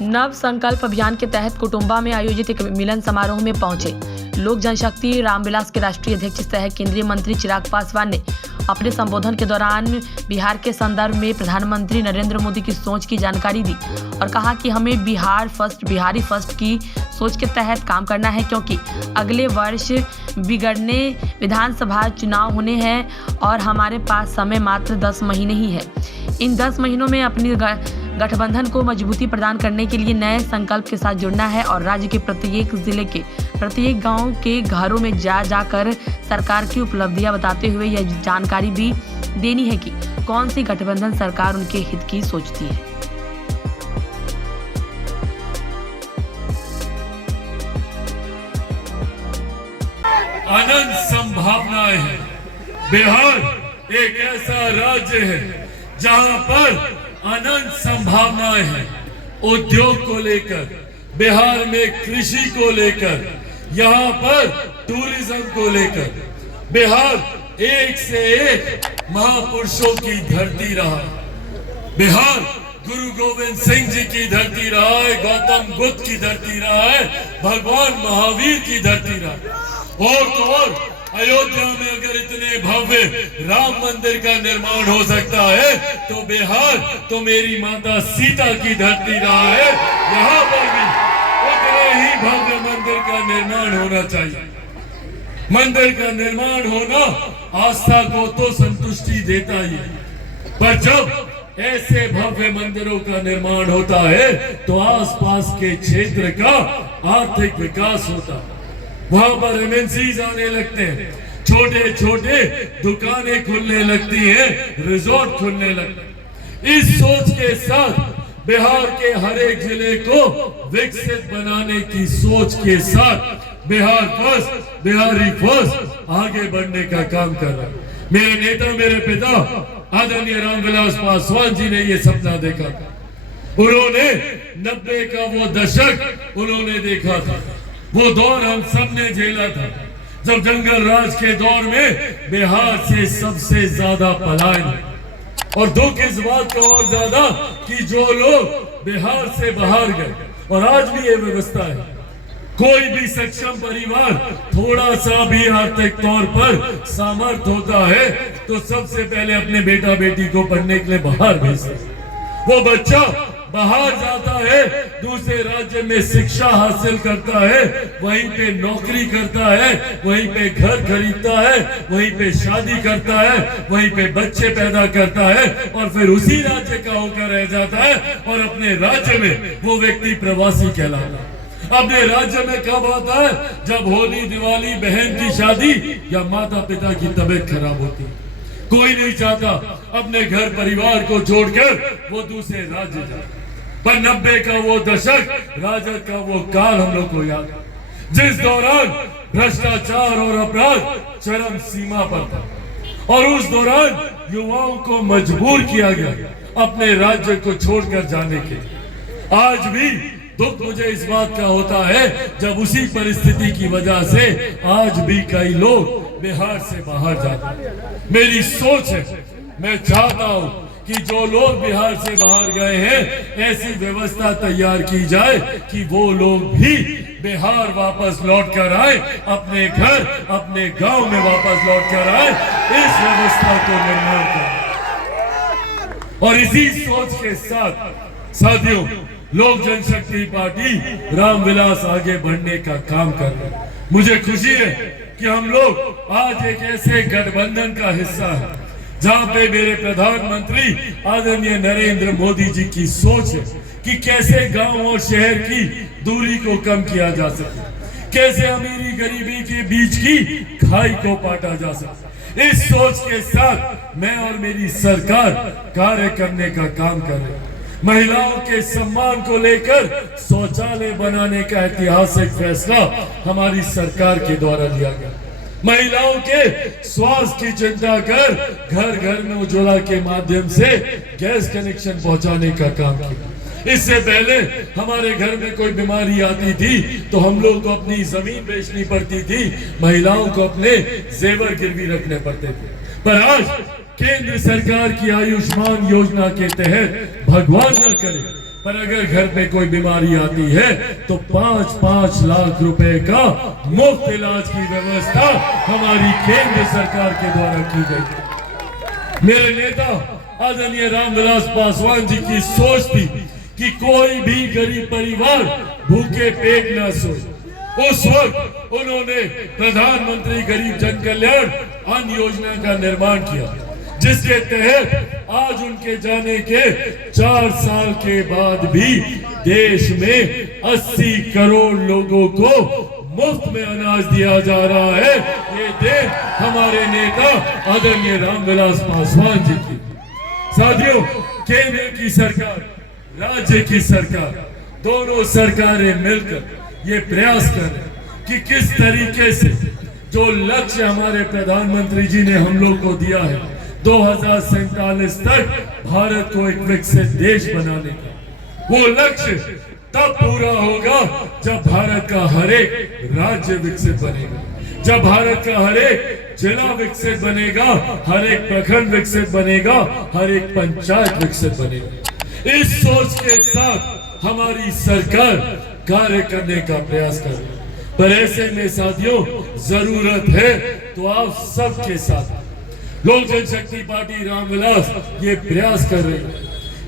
नव संकल्प अभियान के तहत कुटुंबा में आयोजित एक मिलन समारोह में पहुंचे लोक जनशक्ति रामविलास के राष्ट्रीय अध्यक्ष सह केंद्रीय मंत्री चिराग पासवान ने अपने संबोधन के दौरान बिहार के संदर्भ में प्रधानमंत्री नरेंद्र मोदी की सोच की जानकारी दी और कहा कि हमें बिहारी फर्स्ट की सोच के तहत काम करना है, क्योंकि अगले वर्ष बिगड़ने विधानसभा चुनाव होने हैं और हमारे पास समय मात्र 10 महीने ही है। इन 10 महीनों में अपनी गठबंधन को मजबूती प्रदान करने के लिए नए संकल्प के साथ जुड़ना है और राज्य के प्रत्येक जिले के प्रत्येक गांव के घरों में जाकर सरकार की उपलब्धियां बताते हुए यह जानकारी भी देनी है कि कौन सी गठबंधन सरकार उनके हित की सोचती है। अनंत संभावनाएं हैं। बिहार एक ऐसा राज्य है जहां पर अनंत संभावनाएं हैं। उद्योग को लेकर, बिहार में कृषि को लेकर, यहाँ पर टूरिज्म को लेकर बिहार एक से एक महापुरुषों की धरती रहा। बिहार गुरु गोविंद सिंह जी की धरती रहा है, गौतम बुद्ध की धरती रहा है, भगवान महावीर की धरती रहा है। और तो और अयोध्या में अगर इतने भव्य राम मंदिर का निर्माण हो सकता है तो बिहार तो मेरी माता सीता की धरती रहा है, यहाँ पर भी उतने ही भव्य मंदिर का निर्माण होना चाहिए। मंदिर का निर्माण होना आस्था को तो संतुष्टि देता ही है, पर जब ऐसे भव्य मंदिरों का निर्माण होता है तो आसपास के क्षेत्र का आर्थिक विकास होता है। वहां पर एमएनसीज आने लगते हैं, छोटे छोटे दुकानें खुलने लगती हैं, रिजॉर्ट खुलने लगते हैं। इस सोच के साथ बिहार के हर एक जिले को विकसित बनाने की सोच के साथ बिहार फर्स्ट, बिहारी फर्स्ट आगे बढ़ने का काम कर रहा है। मेरे नेता, मेरे पिता आदरणीय रामविलास पासवान जी ने ये सपना देखा था। उन्होंने 90 का वो दशक उन्होंने देखा था। वो दौर हम सब ने झेला था जब जंगल राज के दौर में बिहार से सबसे ज्यादा पलायन, और दुख इस बात का और ज्यादा कि जो लोग बिहार से बाहर गए, और आज भी ये व्यवस्था है, कोई भी सक्षम परिवार थोड़ा सा भी आर्थिक तौर पर सामर्थ्य होता है तो सबसे पहले अपने बेटा बेटी को पढ़ने के लिए बाहर भेजता है। वो बच्चा बाहर जाता है, दूसरे राज्य में शिक्षा हासिल करता है, वहीं पे नौकरी करता है, वहीं पे घर खरीदता है, वहीं पे शादी करता है, वहीं पे बच्चे पैदा करता है और फिर उसी राज्य का होकर रह जाता है और अपने राज्य में वो व्यक्ति प्रवासी कहलाता है। अपने राज्य में कब आता है? जब होली, दिवाली, बहन की शादी या माता पिता की तबीयत खराब होती है। कोई नहीं चाहता अपने घर परिवार को छोड़कर वो दूसरे राज्य जाए। पर 90 का वो दशक, राजग का वो काल हम लोग को याद, जिस दौरान भ्रष्टाचार और अपराध चरम सीमा पर था और उस दौरान युवाओं को मजबूर किया गया अपने राज्य को छोड़कर जाने के। आज भी दुख मुझे इस बात का होता है जब उसी परिस्थिति की वजह से आज भी कई लोग बिहार से बाहर जाते हैं। मेरी सोच है, मैं चाहता हूं कि जो लोग बिहार से बाहर गए हैं ऐसी व्यवस्था तैयार की जाए कि वो लोग भी बिहार वापस लौट कर आए, अपने घर, अपने गांव में वापस लौट कर आए। इस व्यवस्था को निर्माण करें और इसी सोच के साथ साथियों, लोक जनशक्ति पार्टी रामविलास आगे बढ़ने का काम कर रहे हैं। मुझे खुशी है कि हम लोग आज एक ऐसे गठबंधन का हिस्सा है जहां पे मेरे प्रधानमंत्री आदरणीय नरेंद्र मोदी जी की सोच है कि कैसे गांव और शहर की दूरी को कम किया जा सके, कैसे अमीरी गरीबी के बीच की खाई को पाटा जा सके। इस सोच के साथ मैं और मेरी सरकार कार्य करने का काम कर रहे हैं। महिलाओं के सम्मान को लेकर शौचालय बनाने का ऐतिहासिक फैसला हमारी सरकार के द्वारा लिया गया। महिलाओं के स्वास्थ्य की चिंता कर घर घर में उज्ज्वला के माध्यम से गैस कनेक्शन पहुंचाने का काम किया। इससे पहले हमारे घर में कोई बीमारी आती थी तो हम लोग को अपनी जमीन बेचनी पड़ती थी, महिलाओं को अपने जेवर गिरवी रखने पड़ते थे। पर आज केंद्र सरकार की आयुष्मान योजना के तहत भगवान न करे पर अगर घर पे कोई बीमारी आती है तो 5-5 लाख रुपए का मुफ्त इलाज की व्यवस्था हमारी केंद्र सरकार के द्वारा की गई। मेरे नेता आदरणीय रामविलास पासवान जी की सोच थी कि कोई भी गरीब परिवार भूखे पेट न सोए। उस वक्त उन्होंने प्रधानमंत्री गरीब जन कल्याण अन्न योजना का निर्माण किया, जिसके तहत आज उनके जाने के 4 साल के बाद भी देश में 80 करोड़ लोगों को मुफ्त में अनाज दिया जा रहा है। ये देन हमारे नेता आदरणीय रामविलास पासवान जी की। साथियों, केंद्र की सरकार, राज्य की सरकार, दोनों सरकारें मिलकर ये प्रयास कर रहे कि किस तरीके से जो लक्ष्य हमारे प्रधानमंत्री जी ने हम लोग को दिया है 2047 तक भारत को एक विकसित देश बनाने का, वो लक्ष्य तब पूरा होगा जब भारत का हर एक राज्य विकसित बनेगा, जब भारत का हर एक जिला विकसित बनेगा, हर एक प्रखंड विकसित बनेगा, हर एक पंचायत विकसित बनेगा। इस सोच के साथ हमारी सरकार कार्य करने का प्रयास कर रही है। पर ऐसे में साथियों, जरूरत है तो आप सबके साथ लोक जनशक्ति पार्टी रामविलास ये प्रयास कर रही है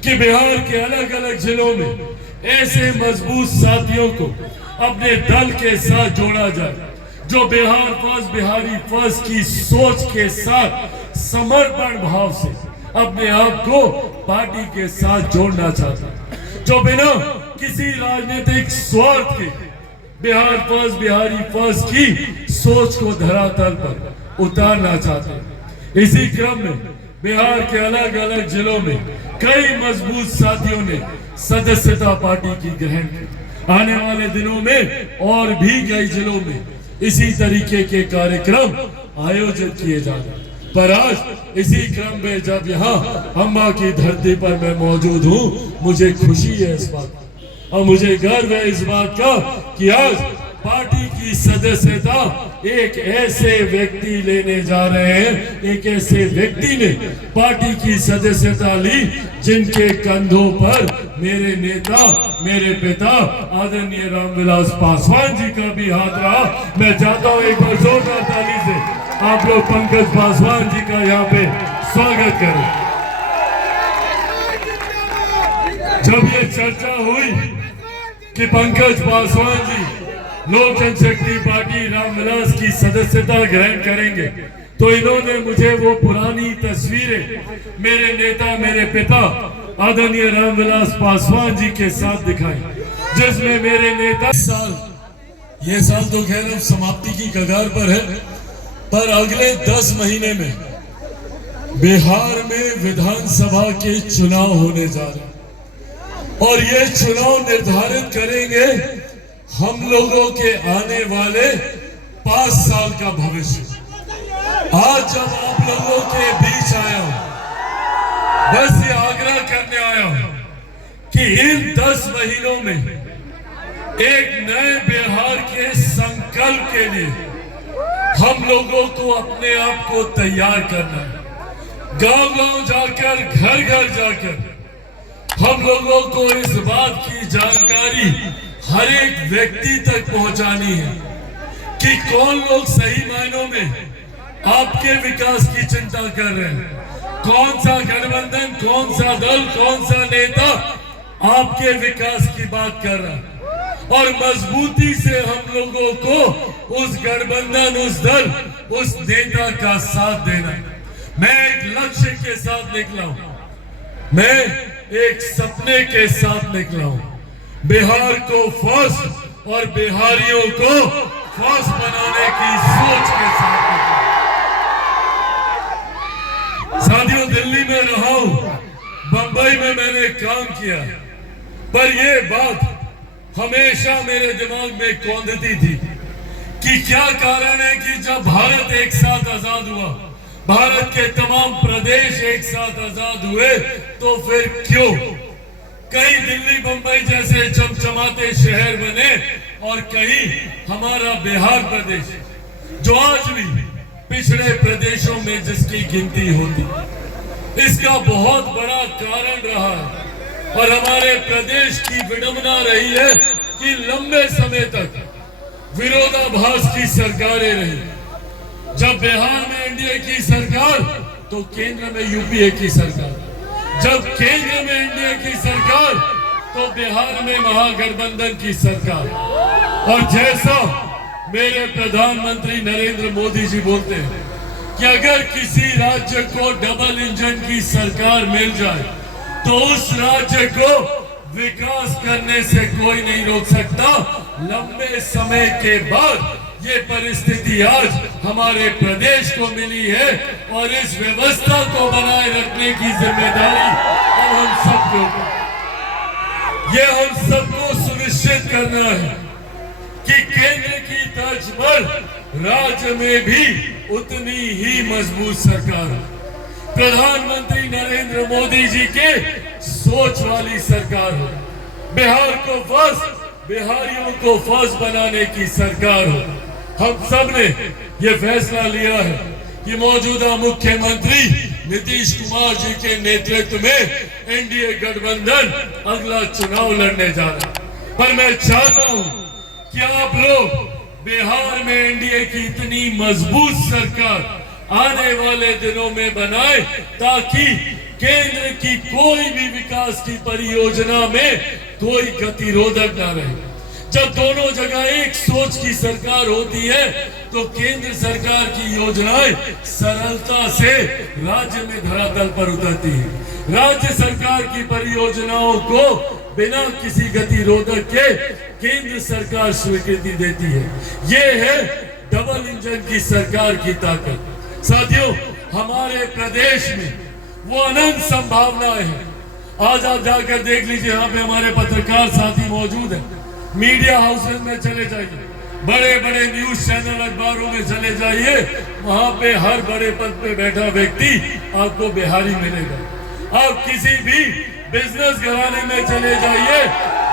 कि बिहार के अलग अलग जिलों में ऐसे मजबूत साथियों को अपने दल के साथ जोड़ा जाए जो बिहार फर्स्ट, बिहारी फर्स्ट की सोच के साथ समर्पण भाव से अपने आप को पार्टी के साथ जोड़ना चाहते हैं, जो बिना किसी राजनीतिक स्वार्थ के बिहार फर्स्ट, बिहारी फर्स्ट की सोच को धरातल पर उतारना चाहते हैं। इसी क्रम में बिहार के अलग अलग जिलों में कई मजबूत साथियों ने सदस्यता पार्टी की ग्रहण की। आने वाले दिनों में और भी कई जिलों में इसी तरीके के कार्यक्रम आयोजित किए जा रहे हैं। पर आज इसी क्रम में जब यहाँ अम्बा की धरती पर मैं मौजूद हूँ, मुझे खुशी है इस बात की और मुझे गर्व है इस बात का कि आज पार्टी की सदस्यता एक ऐसे व्यक्ति लेने जा रहे हैं, एक ऐसे व्यक्ति ने पार्टी की सदस्यता ली जिनके कंधों पर मेरे नेता, मेरे पिता आदरणीय रामविलास पासवान जी का भी हाथ रहा। मैं चाहता हूं एक बार जोरदार ताली से आप लोग पंकज पासवान जी का यहाँ पे स्वागत करें। जब ये चर्चा हुई कि पंकज पासवान जी लोक जनशक्ति पार्टी रामविलास की सदस्यता ग्रहण करेंगे, तो इन्होंने मुझे वो पुरानी तस्वीरें मेरे नेता, मेरे पिता आदरणीय रामविलास पासवान जी के साथ दिखाई, जिसमें मेरे नेता ये साल तो खैर अब समाप्ति की कगार पर है, पर अगले 10 महीने में बिहार में विधानसभा के चुनाव होने जा रहे हैं और ये चुनाव निर्धारित करेंगे हम लोगों के आने वाले 5 साल का भविष्य। आज जब आप लोगों के बीच आया हूं, बस ये आग्रह करने आया हूं कि इन 10 महीनों में एक नए बिहार के संकल्प के लिए हम लोगों को अपने आप को तैयार करना है। गांव-गांव जाकर, घर-घर जाकर हम लोगों को इस बात की जानकारी हर एक व्यक्ति तक पहुंचानी है कि कौन लोग सही मायनों में आपके विकास की चिंता कर रहे हैं, कौन सा गठबंधन, कौन सा दल, कौन सा नेता आपके विकास की बात कर रहा है और मजबूती से हम लोगों को उस गठबंधन, उस दल, उस नेता का साथ देना। मैं एक लक्ष्य के साथ निकला हूं, मैं एक सपने के साथ निकला हूं, बिहार को फर्स्ट और बिहारियों को फर्स्ट बनाने की सोच के साथ। साथियों, दिल्ली में रहा हूं, बंबई में मैंने काम किया, पर ये बात हमेशा मेरे दिमाग में कौंधती थी कि क्या कारण है कि जब भारत एक साथ आजाद हुआ, भारत के तमाम प्रदेश एक साथ आजाद हुए, तो फिर क्यों कहीं दिल्ली, बंबई जैसे चमचमाते शहर बने और कहीं हमारा बिहार प्रदेश, जो आज भी पिछड़े प्रदेशों में जिसकी गिनती होती, इसका बहुत बड़ा कारण रहा है और हमारे प्रदेश की विडंबना रही है कि लंबे समय तक विरोधाभास की सरकारें रही। जब बिहार में एनडीए की सरकार तो केंद्र में यूपीए की सरकार, जब केंद्र में एनडीए की सरकार तो बिहार में महागठबंधन की सरकार। और जैसा मेरे प्रधानमंत्री नरेंद्र मोदी जी बोलते हैं कि अगर किसी राज्य को डबल इंजन की सरकार मिल जाए तो उस राज्य को विकास करने से कोई नहीं रोक सकता। लंबे समय के बाद ये परिस्थिति आज हमारे प्रदेश को मिली है और इस व्यवस्था को बनाए रखने की जिम्मेदारी अब हम सबको, ये हम सबको सुनिश्चित करना है कि केंद्र की तर्ज पर राज्य में भी उतनी ही मजबूत सरकार हो। प्रधानमंत्री नरेंद्र मोदी जी के सोच वाली सरकार हो, बिहार को फर्स्ट, बिहारियों को फर्स्ट बनाने की सरकार हो। हम सब ने ये फैसला लिया है कि मौजूदा मुख्यमंत्री नीतीश कुमार जी के नेतृत्व में एनडीए गठबंधन अगला चुनाव लड़ने जा रहा है। पर मैं चाहता हूं कि आप लोग बिहार में एनडीए की इतनी मजबूत सरकार आने वाले दिनों में बनाए ताकि केंद्र की कोई भी विकास की परियोजना में कोई गतिरोधक ना रहे। जब दोनों जगह एक सोच की सरकार होती है तो केंद्र सरकार की योजनाएं सरलता से राज्य में धरातल पर उतरती है। राज्य सरकार की परियोजनाओं को बिना किसी गतिरोधक के केंद्र सरकार स्वीकृति देती है। ये है डबल इंजन की सरकार की ताकत। साथियों, हमारे प्रदेश में वो अनंत संभावनाएं हैं। आज आप जाकर देख लीजिए, यहाँ पे हमारे पत्रकार साथी मौजूद हैं। मीडिया हाउसेज में चले जाइए, बड़े बड़े न्यूज चैनल अखबारों में चले जाइए, वहां पे हर बड़े पद पे बैठा व्यक्ति आपको बिहारी मिलेगा। आप किसी भी बिजनेस घराने में चले जाइए,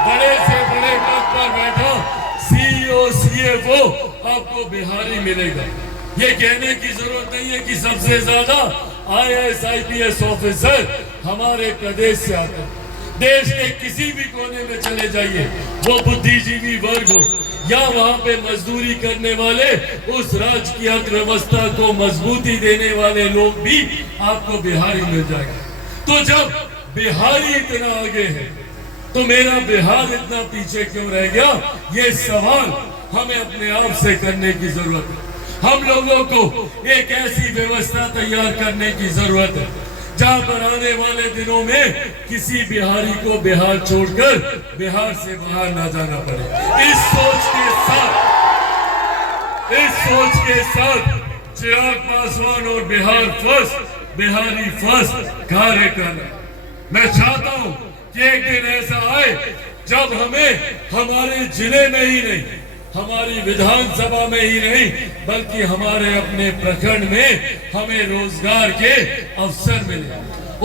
बड़े से बड़े पद पर बैठा सीईओ सीएफओ आपको बिहारी मिलेगा। ये कहने की जरूरत नहीं है कि सबसे ज्यादा आईएएस आईपीएस ऑफिसर हमारे प्रदेश से आते हैं। देश के किसी भी कोने में चले जाइए, वो बुद्धिजीवी वर्ग हो या वहां पे मजदूरी करने वाले, उस राज्य की अर्थव्यवस्था को मजबूती देने वाले लोग भी आपको बिहारी मिल जाएगा। तो जब बिहारी इतना आगे है तो मेरा बिहार इतना पीछे क्यों रह गया? ये सवाल हमें अपने आप से करने की जरूरत है। हम लोगों को एक ऐसी व्यवस्था तैयार करने की जरूरत है जहां पर आने वाले दिनों में किसी बिहारी को बिहार छोड़कर बिहार से बाहर ना जाना पड़े। इस सोच के साथ चिराग पासवान और बिहार फर्स्ट, बिहारी फर्स्ट कार्य करना। मैं चाहता हूं कि एक दिन ऐसा आए जब हमें हमारे जिले में ही नहीं, हमारी विधानसभा में ही नहीं, बल्कि हमारे अपने प्रखंड में हमें रोजगार के अवसर मिले,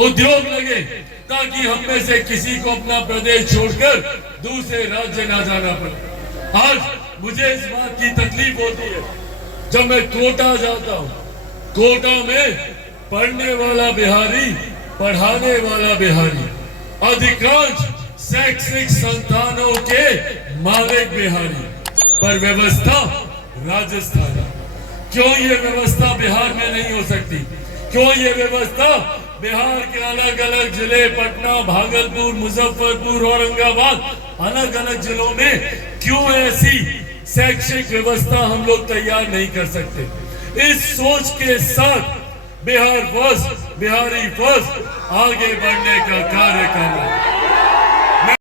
उद्योग लगे, ताकि हम में से किसी को अपना प्रदेश छोड़कर दूसरे राज्य ना जाना पड़े। आज मुझे इस बात की तकलीफ होती है जब मैं कोटा जाता हूँ। कोटा में पढ़ने वाला बिहारी, पढ़ाने वाला बिहारी, अधिकांश शैक्षिक संस्थानों के मालिक बिहारी, पर व्यवस्था राजस्थान। क्यों ये व्यवस्था बिहार में नहीं हो सकती? क्यों ये व्यवस्था बिहार के अलग अलग जिले, पटना, भागलपुर, मुजफ्फरपुर, औरंगाबाद, अलग अलग जिलों में क्यों ऐसी शैक्षिक व्यवस्था हम लोग तैयार नहीं कर सकते? इस सोच के साथ बिहार फर्स्ट, बिहारी फर्स्ट आगे बढ़ने का कार्य करना।